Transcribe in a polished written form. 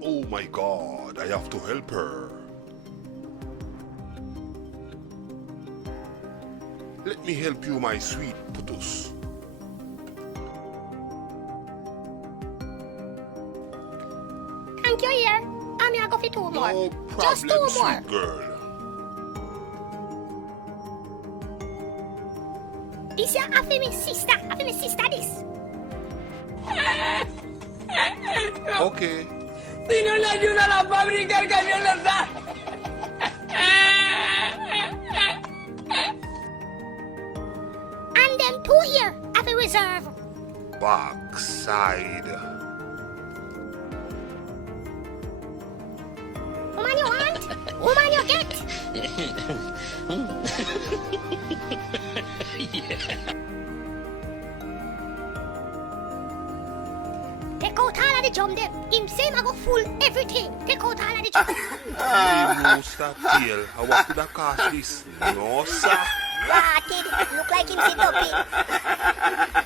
Oh my God, I have to help her. Let me help you, my sweet putus. Thank you, here. I'm gonna go for 2 more. No Just 2 problem, more. sweet girl. This here, I feel me sister. I feel me sister this. Okay. Si no le ayuda a la fábrica, el camión no está. And them 2 here, I feel reserve. Backside. Woman you want? Woman you get? Take out all of the jump them. Him say I go full everything. Take out all of the jump. Hey, Monster Tail, how what could I cost this? No, sir. Rotted. Look like him sit up here.